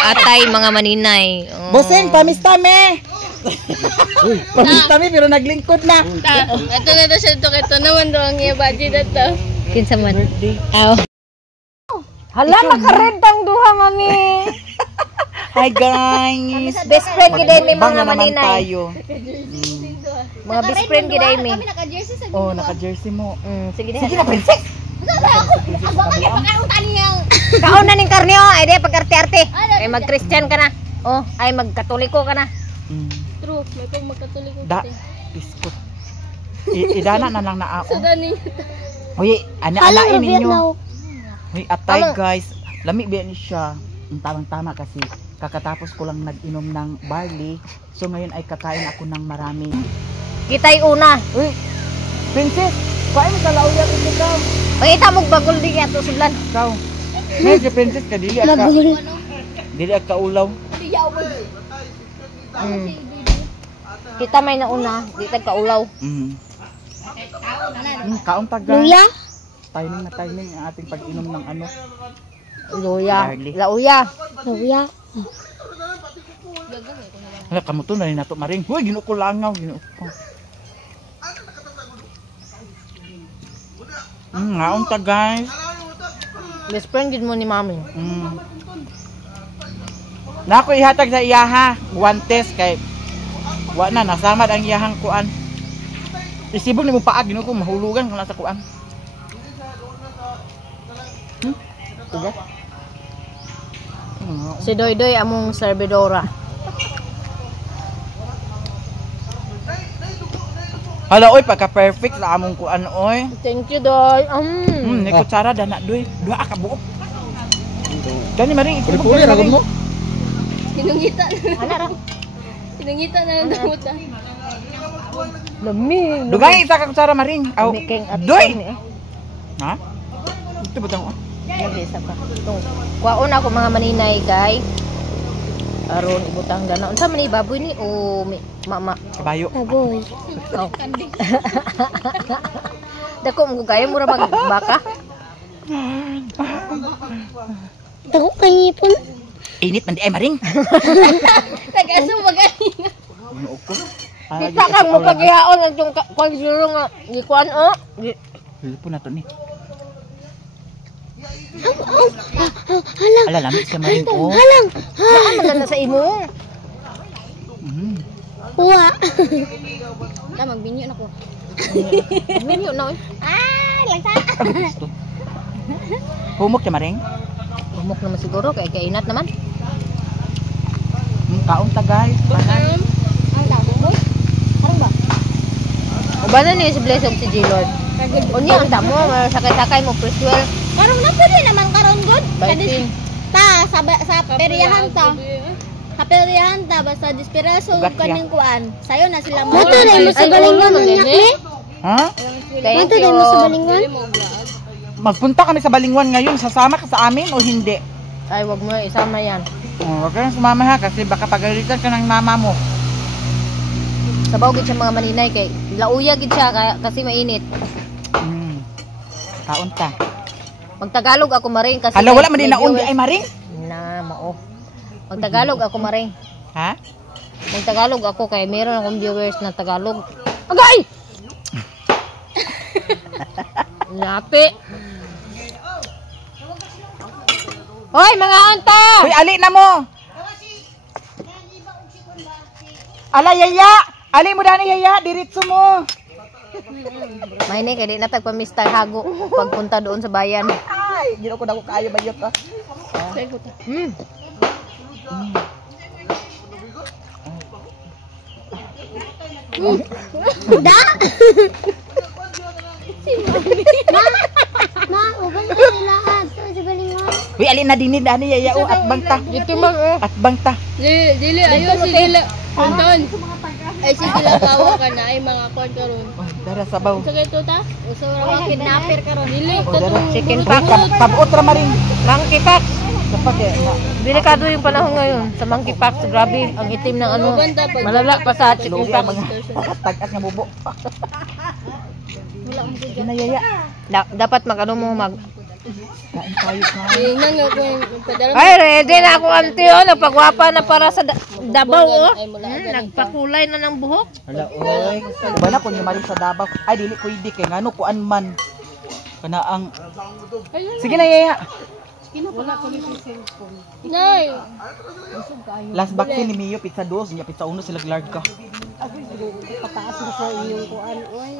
atay mga maninay. Oh. Bossing, pamistame. Pamistame pero naglingkod na. Ito na siya ito. Ito naman daw ang iya budget na to. Kinsa man. Aw. Hala, makarentang duha mami. Hi guys. Best friend gid mi mga naman maninay. tayo. Mga best friend gid mi. Kami naka-jersey sa Oh, naka-jersey mo. Sige Sige na, princess. Baka niya pagkautan niya. Kaon na ning karnyo, ay di pag-arte-arte. Ay mag-Christian ka na. Oh, ay mag-Katoliko ka na. True, may pag magkatuloy ko. Da, biskot. Idana na lang na ako. So dani. Uy, alain ninyo. Uy, atay guys. Lami biya ni siya. Tamang-tama kasi kakatapos ko lang nag-inom ng barley. So ngayon ay kakain ako ng marami. Kitay una. Uy, princess, kain sa lauya ito ka. Pangita mo bagol di kaya to sudlan. Ikaw. Ngayon si princess ka, dili ka. Dili ka ulaw. Kita may nauna, di tag kaulaw. Kaon taga. Luya? Timing ang ating pag-inom ng ano. Luya. Barley. Lauya. Lauya. Hala, kamuto na rin nato maring. Uy, ginuko langaw, ginuko. Ngaon ta guys. Best friend gid mo ni mami. Nako ihatag sa iyaha, guantes kay wa na nasamad ang iyahang kuan. Isibog ni mo paag ginuko mahulugan kung nasa kuan. Tiga. Si Doy among servidora. Hala oy pagka-perfect la among kuan oy. Thank you Doy. Ni kutsara dana doy. Duha ka buok. Kani maring Puri-puri ra mo. Hinungita. Ana ra. Hinungita na ng damot. Lamig. Dugay isa ka kutsara maring. Aw. Doy. Ha? Ito butang oh. Lagi sa ka. Kuwaon ako mga maninay kay aron ibutang dana. Unsa man ni baboy ni o mama? Kabayo. Baboy. Oh. Dako mo kaya mura magbaka. Dako kanyipon. Init man di ay maring. Nag-aso magaling. Uko. Kita kang mo paghihaon ang tong kwan siguro nga gikuan o. Lipo na to ni. Halang. Ala lamig ka maring oh. Halang. Saan maganda sa imo? Uwa. Ta magbinyo na ko. Minyo na oy. Langsa. Humok ka maring. Umok naman siguro kay kainat naman. Kaon ta guys. Panan. Ang dabo boy. Karong ba? Ubanan ni si Bless og si J-Lord. Unya ang damo sakay-sakay mo preswell. Karong na pwede naman karon good. Baitin. Ta sa peryahan ta. Sa peryahan ta basta dispiraso Ugat kaning kuan. Sayo na sila mo. Ay, mo sa balingon ni. Ha? Thank you. balingon? Magpunta kami sa Balingwan ngayon. Sasama ka sa amin o hindi? Ay, wag mo isama yan. Huwag ka nang sumama ha kasi baka pagalitan ka ng mama mo. Sabaw gid siya mga maninay kay lauya gid siya kasi mainit. Kaon ta. Magtagalog ako maring kasi Hala, wala man din naon di ay maring. na mao. Magtagalog ako maring. Ha? Magtagalog ako kay meron akong viewers na Tagalog. Agay! Lapi. Hoy, mga anta! Uy, ali na mo! Ala, yaya! Ali mo dani, yaya! Diritso mo! May ni kay di na tagpamista hago pagpunta doon sa bayan. Ay! Gino ko na ko kayo bayot ha. Da. Ma, uban ka lahat sa balingon. Uy, ali na din dani, yaya! O, at bangta! Dito mag At bangta! Dili ayo si Dila. Anton. Ay si Dila tawo ka na ay mga kon karon. Uy, dara sabaw. Sa kito ta? Usa ra kidnapper karon. Dili O, dara. chicken pack. Pabot ra maring. Monkey pack. Kapag eh, Delikado yung panahon ngayon sa monkey pack. Grabe, ang itim ng ano. Malala pa sa chicken luya pack. mga tagat nga bubo. Wala mo Yun na, yaya. Dapat mag ano mo mag Kain tayo ka. Tingnan nga ko yung padala. Ay, ready na ako, auntie, oh. Nagpagwapa na para sa Davao, oh. Ay, mula agad. Nagpakulay na ng buhok. Hala, oy. Diba na kung yung mali sa Davao? Ay, dili pwede kay ngano kuan man. Kana ang... Sige na, Yaya. Nay! Last vaccine ni Mio, pizza 2. Niya pizza 1 sila larg ka. Pataas na sa inyong kuan, oy.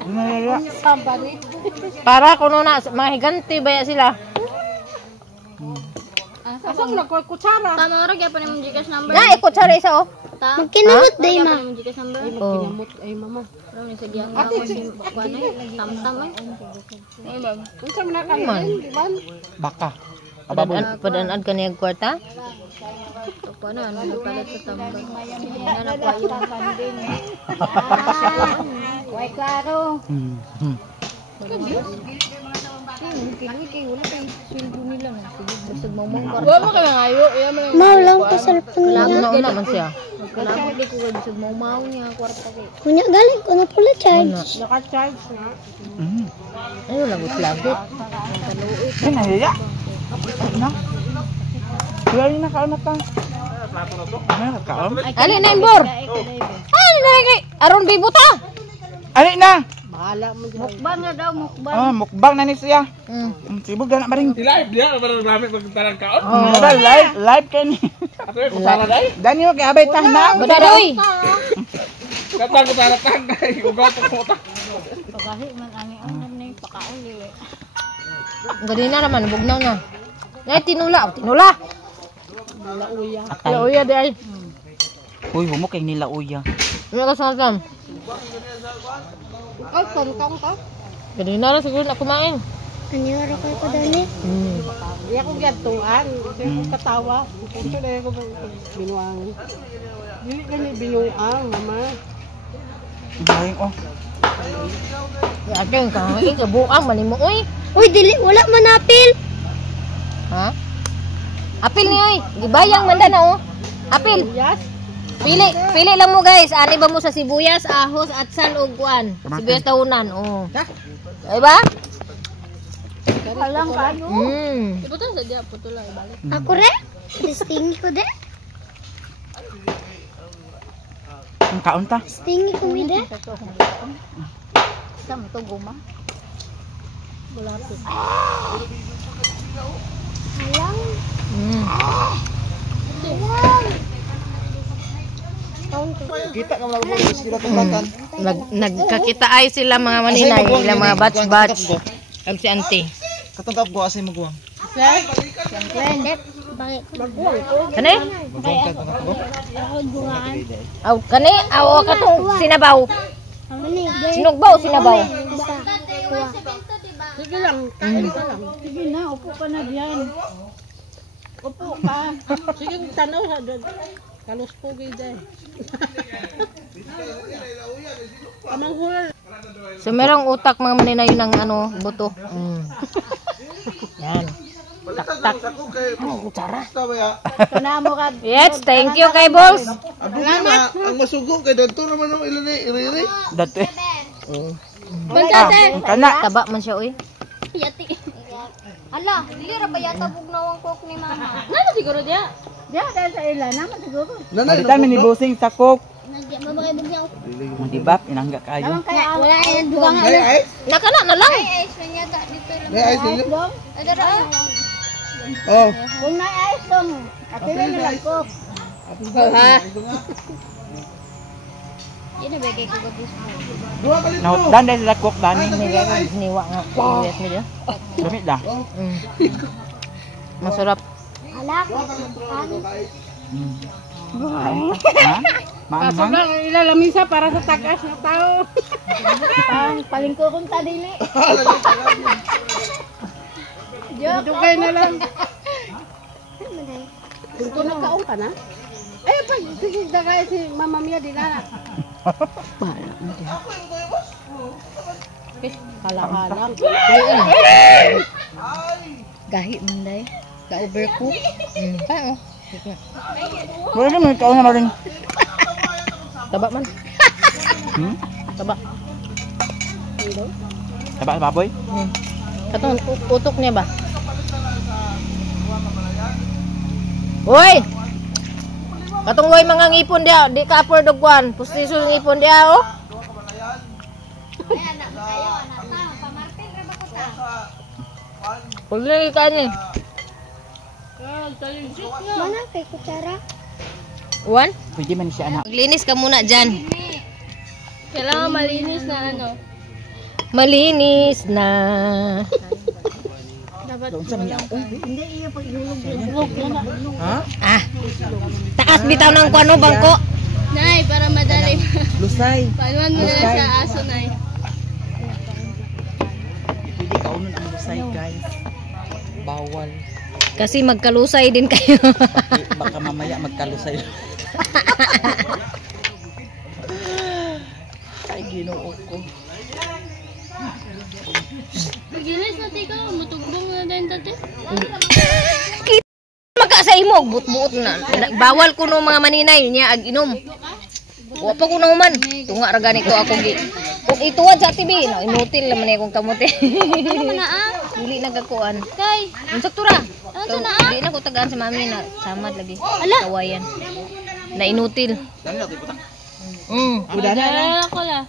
Ano na, Yaya? Samba ni. Para kuno na, mga higanti ba sila? Asam na ko kutsara. Tama ora kaya pa naman Gcash number. Na, ikot sa isa, oh. Kinamot day ma. Gcash number. Oh. Kinamot ay mama. Pero ni sagyan na ako si kuan ay tam-tam ay. Ay ma'am. Unsa man ka di ba? Baka. Ababoy. Padaan ka niyang kwarta? Ako na ano palit sa tambal. Yan na pa yun. Why klaro. Wa mo ka ngayo, iya man. Maulang ko sa cellphone Lamo niya. na una man siya. Kalabot di ko bisag mau niya kwarta kay. Kunya galing ko na pala charge. Naka-charge na. Ayun, lagot-lagot. Sige na, Yaya. Na. Kaya yun na kaon na ta. Ano, kaon? Ali na imbor. Ay, na kay aron bibuta. Ali na! Bahala mo dyan. Mukbang na daw, mukbang. Mukbang na ni siya. Sibog na maring. Live dia para gamit pagtanang kaon. Live ka ni. Ato ay kusara dai. Dani mo kay abay ta na. Badadoy. Katang ko taratang dai. Ugaw pa ko ta. Pagahi man ani ang ni pakaon dili. Ganina naman, bugnaw na. Ay, tinula. Tinula. Atay. Uya di ay. Uy, humo kay nila uya. Uya ka sa Ay, kangkang ka. Ganina na siguro na kumain. Anyara kayo pa dali. Iya ko gyatuan. Kasi ko katawa. Punto na ko binuang. Dili ka ni binuang, mama. Galing oh. Aking ka, buang manimo oy. Uy, dili, wala manapil. Ha? Apil ni oy. Gibayang man na oh. Apil. Yes. Pili lang mo guys. Ani ba mo sa sibuyas, ahos, atsan ug kuan? Sibuyas tahunan, oh. Ay ba? Kalang kayo. Ibutan sa dia putula ibalik. Ako re? Stingy ko de. Ang kaon ta. Stingy ko mi de. Sam to guma. Halang. Kita ka mga boys, sila tumbatan. Nagkakita ay sila mga maninay, sila mga batch-batch. Am si auntie. Katungkap ko asay magwang. Kani? Magwang ka tungkap ko. Aw kani, aw katong sinabaw. Mani, Sinugbaw sinabaw. isa. Kuha. Sige lang. Sige na, upo ka na diyan. Upo ka. Sige, tanaw sa doon. Kalos po gaya. Amang hul. So merong utak mga maninay ng ano, buto. Yan. Tak-tak. Kanamo ka. Yes, thank you kay boss. Salamat. Ang masugo kay dito naman ang iliri. Dati. Bantate. Kana. Taba man siya oy. Yati. Ala, dili ra ba yata bugnaw ang coke ni mama? Nana siguro dia. Diyan, dahil sa ila naman siguro. Balitan mi ni Busing sa cook. Nandiya mabagay bugnaw. Di ba? Pinangga kayo. Kaya Wala yan dugang Ay ay. Nakana na lang. ice man yata dito. May ay sila. Adara. Oh. kung na-ice mo, at ila nilang ko. Ha? Yan na bagay ko gabis mo. Duha ka litro. Now, dan dahil sila cook dani. Niwa nga. Yes media. Damit da. Masarap. Alak. Ha? Maanghang? Ila lamisa para sa tagas na tao. Palingko kong tadili. Dugay na lang. Kung ko nagkaon ka na? Ay, pag sige dagay si Mama Mia dinana. Halang-halang. Gahi man day. Ga-overcook. Paano? Wala naman kaon na maring. Taba man. Taba. Taba baboy? Katong utok niya ba? Uy! Katong way mga ngipon dia, di ka afford og kwan. Pustiso ng ngipon dia oh. Pulay ka ni. Mana kay kutsara? Wan? Pwede man siya anak. Maglinis ka muna dyan. Kailangan malinis na ano. Malinis na. Doon sa mga Ha? Ah. Taas bitaw ng kuano bangko. Nay, para madali. Lusay. Panuan mo na lang sa aso, Nay. Pwede kaunon ang lusay guys. Bawal. Kasi magkalusay din kayo. Baka mamaya magkalusay. Ay ginoo ko. Gilis na tika, mutugbong na din dati. Maka sa imo but-but na. Bawal kuno mga maninay niya ag inom. Wa pa kuno man. Tunga ra gani ko ako gi. Kung ituwad sa TV, no, inutil naman akong kamote. Ano man na ah? Dili nagakuan. Kay, Unsa tura? Ano na ah? Di na ko tagaan sa mami na samad lagi. Kawayan. Na inutil. Dala ko la.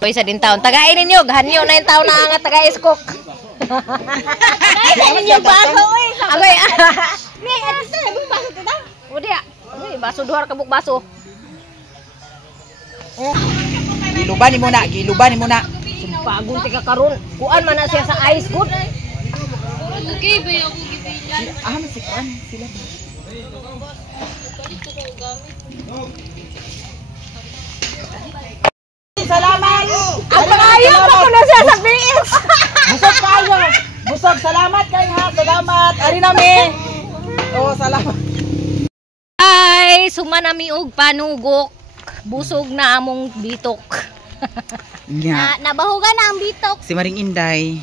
Hoy sa din taon. Tagain ninyo, gahanyo na yung taon na nga taga-iskok. Tagain ninyo baso oy. Agoy. Ni, ano sa ibang baso ta? Udi ah. Uy, baso duhar kabuk baso. Giluban mo na, giluban mo na. Sumpagong tika karon. Kuan man na siya sa ice good. Okay, ba ako gibilan? Ah, masikuan sila. Salamat. Ang pangayo pa ko na siya sa BS. Busog kayo. Busog, salamat kayo ha. Salamat. Ari nami. Oh, salamat. Ay, sumanami og panugok. Busog na among bitok. Nya. Nabahugan na ang bitok. Si Maring Inday,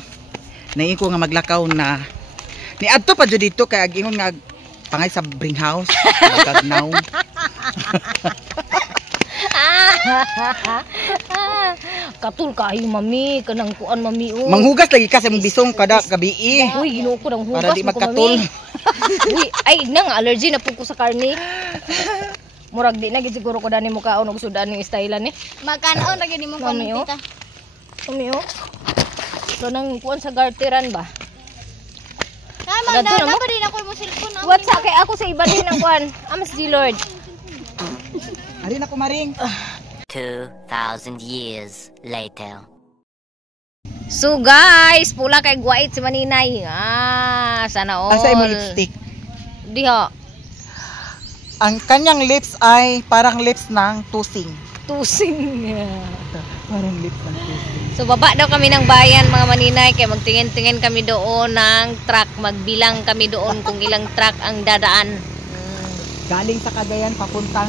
naiko nga maglakaw na. Ni adto pa jud dito kay agingon nga pangay sa bring house. Magkagnaw. Katul kayo mami, kanang kuan mami oh. Manghugas lagi ka sa mong bisong kada gabi. Uy, ginoo ko ng hugas Para di mo ko, magkatul. mami. Uy, ay nang allergy na po ko sa karne. Murag di na gid siguro ko dani mo kaon og sudan ning style ni. Magkanaon ra gyud mo Mami, oh. tita. Mami oh. Kanang kuan sa garteran ba? Tama Gadto na, naman. ba din ako mo cellphone. What sa kay ako sa iba din ang kuan. Amas G Lord. Ari na ko Maring. 2,000 years later. So guys, pula kay guwait si Maninay. Ah, sana all. Asa imo lipstick? Diha. Ang kanyang lips ay parang lips ng tusing. Tusing. Parang lips ng tusing. So baba daw kami ng bayan mga Maninay kaya magtingin-tingin kami doon ng truck. Magbilang kami doon kung ilang truck ang dadaan. Galing sa Cagayan papuntang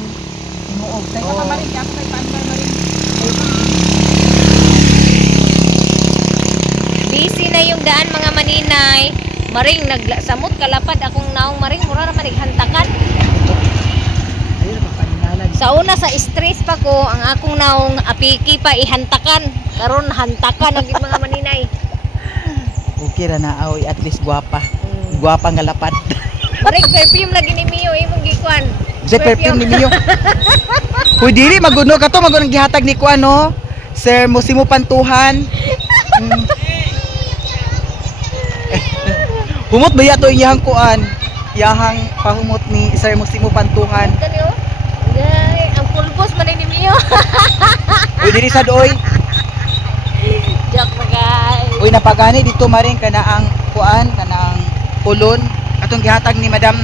Imuog. Tayo Oh. ka Maring, ako kay Panda Maring. Busy na yung daan mga Maninay. Maring nagsamot kalapad akong naong Maring mura ra manighantakan. Ayun na papaninalag. Sa una sa stress pa ko ang akong naong apiki pa ihantakan. Karon hantakan ang mga Maninay. Okay ra na aoy, at least guwapa. Guwapa nga lapad. Maring perfume lagi ni Mio imong gikuan. Sa perfume ni Mio. Hoy dili maguno ka to, magunang gihatag ni ko ano. Sir Musimo Pantuhan. Humot ba yato iyang kuan? Iyahang pahumot ni Sir Musimo Pantuhan. Kani oh. Gay, ang pulbos man ni Mio. Uy diri sad oy. Joke pa guys. Uy napagani dito Maring kana ang kuan, kana ang pulon. Atong gihatag ni Madam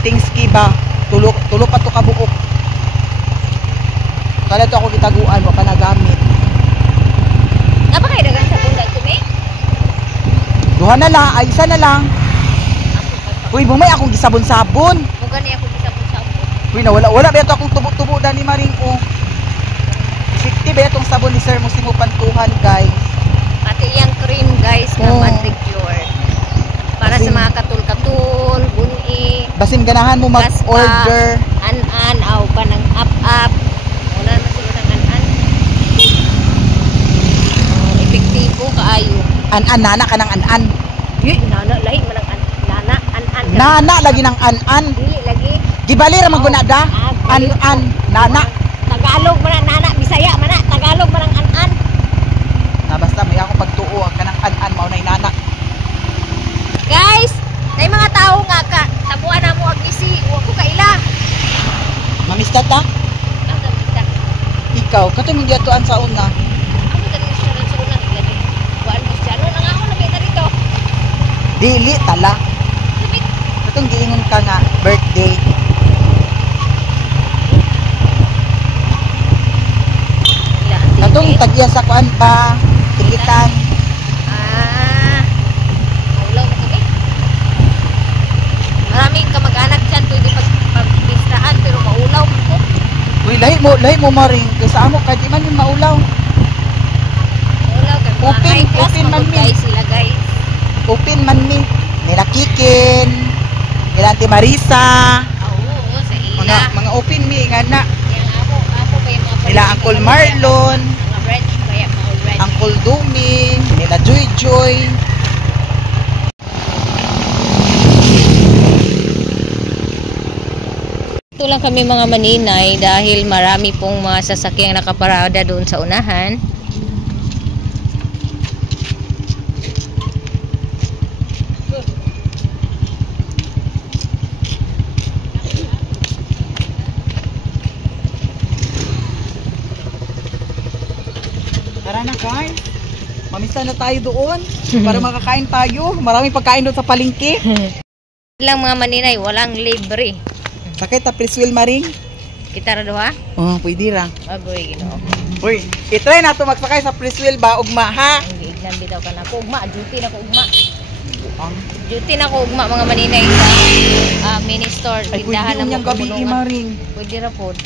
Tingski ba? Tulo pa to ka buok. Kala to ako gitaguan, wa pa nagamit. Napakay dagan sa bunda kumi. Duha na lang, ay isa na lang. Uy, bumay akong gisabon-sabon. Muga ni ako gisabon-sabon. Uy, wala ba ito akong tubo-tubo na ni Maring o. Effective ba itong sabon ni Sir Musimo Pantuhan, guys. Pati iyang cream guys na Oh. manicure. Para sa Basin- mga katul-katul, buni, Basin ganahan mo mag-order. an-an, aw pa ng up-up. Wala na sila ng an-an. An-an, nana ka ng an-an. Nana lahi man ang nana an-an. Nana lagi ng an-an. Dili lagi. Gibali ra maguna da. An-an, nana. Tagalog man ang nana, Bisaya man na. Tagalog man ang an-an. Basta may ako pagtuo ang kanang an-an mao nay nana. Guys, nay mga tao nga ka tabuan na mo ang isi. Wa ko kaila. Mamista ta? Ikaw, kato mong giyatuan sa una. Ako dali sa una lagi. Kuan ko siya no nang ako na dito. Dili tala. Katong giingon ka nga birthday. Katong tagya sa kuan pa, tikitan. Maulaw mo kami. Maraming kamag-anak dyan pwede pag-bistahan pero maulaw mo ko. Uy, lahi mo maring kaysa amo kay di man yung maulaw. Maulaw ka. Mga Open, high class open man mga mi. guys sila guys. Open man mi. Nila Kikin, nila Ate Marisa. Oo, sa ila. Mga open mi nga na. Yang ako pa yung mga Nila Uncle Marlon, mga Reg kaya mga Reg. Uncle Dumi, nila Joy Joy. Ito lang kami mga maninay dahil marami pong mga sasakyang nakaparada doon sa unahan. Tara na guys. Mamista na tayo doon para makakain tayo. Maraming pagkain doon sa palengke. Lang mga maninay, walang libre. Sakay ta Priswil Maring. Kita ra duha? Oh, pwede ra. Agoy, Ginoo. Uy, i-try na to magsakay sa Priswil ba ugma ha? Ang giignan bitaw ka na ko ugma, duty na ko ugma. Ang Duty na ko ugma mga maninay sa mini store, ay tindahan pwede ng unyang gabi bulungan. Maring. Pwede ra pod.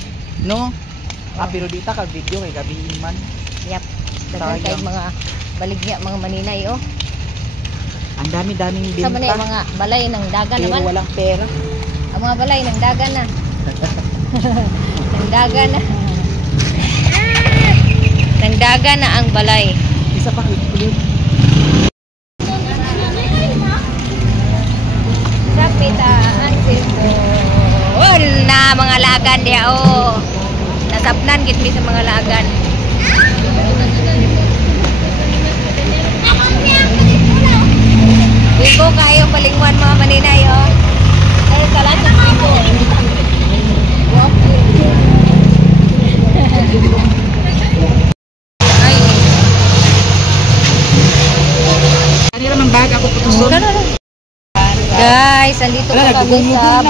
No? Pero dita ka video kay gabi man. Yap. Dagan kay Sayang. mga baligya mga maninay oh. Ang dami-daming Sa man binta. mga balay ng dagan Pero naman. walang pera. Ang mga balay ng dagan na. Ng dagan na. Ng dagan na ang balay. Isa pa kulit. Sapitaan silpo. Oh, na mga lagan dia oh. Nasapnan gid mi sa mga lagan. Bigo kayo palingwan mga maninay oh. Ay salat sa bigo. Ay. Ano namang bag ako putuson? Guys, andito po kami sa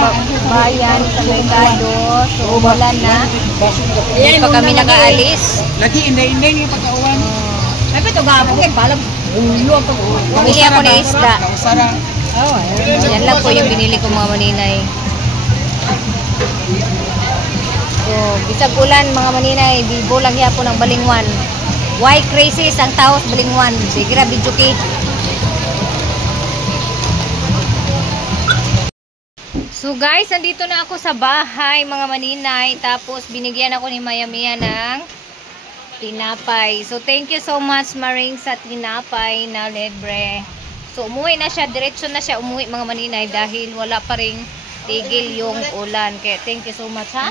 bayan sa Mercado. So, wala na. Hindi pa kami nakaalis. Lagi inday-inday yung pagkauwan. Ay, ito gapo kay palam. Bumili ako ng isda. Sarang. Yan lang po yung binili ko mga maninay. So, bisag ulan mga maninay, bibo lang po ng balingwan. Why crisis ang taos balingwan? Sige ra, video kay. So guys, nandito na ako sa bahay mga maninay. Tapos binigyan ako ni Maya Mia ng tinapay. So thank you so much Maring sa tinapay na libre. So umuwi na siya, diretso na siya umuwi mga maninay dahil wala pa ring tigil yung ulan. Kaya thank you so much ha.